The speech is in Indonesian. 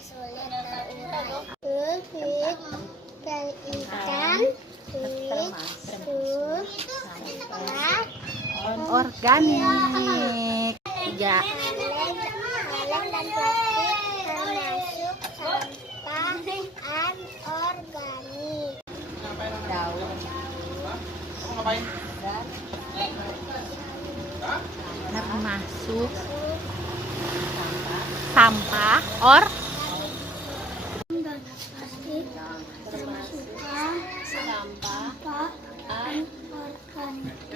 sulit terurai. Kulit dan ikan, kulit sup, sampah, organik. Ya. kaleng dan plastik termasuk sampah anorganik. Daun. Termasuk sampah Dan plastik termasuk sampah anorganik.